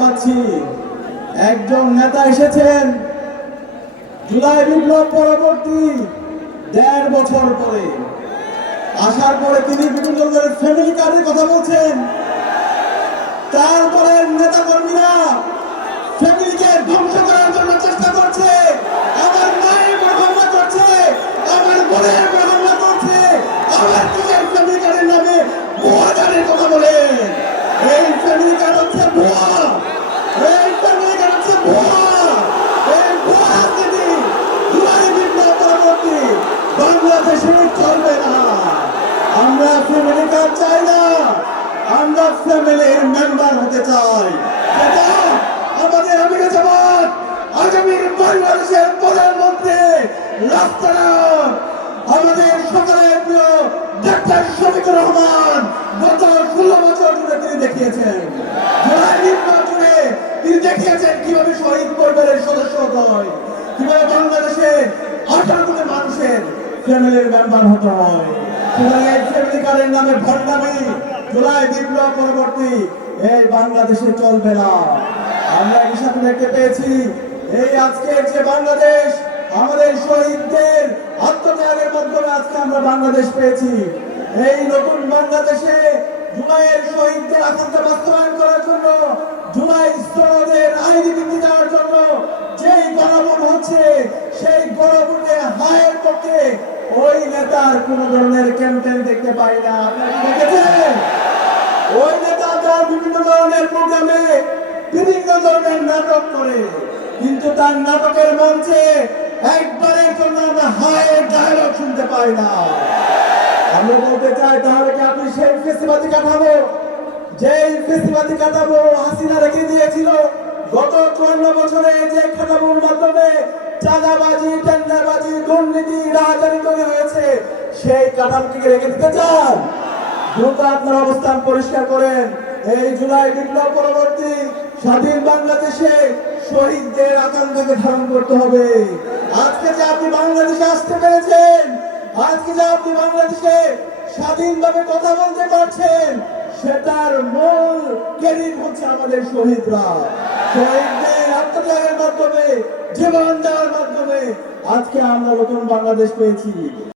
পাচ্ছি একজন নেতা এসেছেন। জুলাই বিপ্লব পরবর্তী দেড় বছর পরে। আসার পরে তিনি বিভিন্ন ফ্যামিলি কার্ডের কথা বলছেন। তারপরে আমরা ফ্যামিলি চাই না। আমরা ফ্যামিলির মেম্বার হতে চাই। আমাদের আমিরে জামাত আগামীর বাংলাদেশের প্রধানমন্ত্রী রাস্তানাথ আমাদের রহমান, গত ষোলো বছর ধরে তিনি দেখিয়েছেন। বিপ্লব তিনি দেখিয়েছেন কীভাবে শহীদ পরিবারের সদস্য হয় কীভাবে বাংলাদেশের আঠারো কোটি মানুষের ফ্যামিলির মেম্বার হতে হয় সুতরাং এই ফ্যামিলি কার্ডের নামে ভণ্ডামি জুলাই বিপ্লব পরবর্তী। এই বাংলাদেশে চলবে না। আমরা সাথে দেখতে পেয়েছি? এই আজকের যে বাংলাদেশ, আমাদের শহীদদের আত্মত্যাগের মাধ্যমে আজকে আমরা বাংলাদেশ পেয়েছি। এই নতুন বাংলাদেশে জুলাইয়ের শহীদদের আকাঙ্ক্ষা বাস্তবায়ন ওই নেতার কোন ধরনের ক্যাম্পেইন দেখতে পাই না। ওই নেতা তার বিভিন্ন ধরনের প্রোগ্রামে বিভিন্ন ধরনের নাটক করে। কিন্তু তার নাটকের মঞ্চে একবারের জন্য আমরা হায়ের ডায়লগ শুনতে পাই না। আমি বলতে চাই তাহলে কি আপনি সেই ফেসিবাদী কাঠামো যেই ফেসিবাদী কাঠামো হাসিনা রেখে দিয়েছিল। গত চুয়ান্ন বছরে যে কাঠামোর মাধ্যমে চাঁদাবাজি, টেন্ডারবাজি সেই কাঠামোকে রেখে দিতে চান? দ্রুত আপনার অবস্থান পরিষ্কার করেন। এই জুলাই বিপ্লব পরবর্তী স্বাধীন বাংলাদেশে শহীদদের আকাঙ্ক্ষাকে ধারণ করতে হবে। আজকে যে আপনি বাংলাদেশে আসতে পেরেছেন, আজকে যে আপনি বাংলাদেশে স্বাধীনভাবে কথা বলতে পারছেন, সেটার মূল ক্রেডিট হচ্ছে আমাদের শহীদরা। শহীদদের আত্মত্যাগের মাধ্যমে, জীবন দেওয়ার মাধ্যমে আজকে আমরা নতুন বাংলাদেশ পেয়েছি।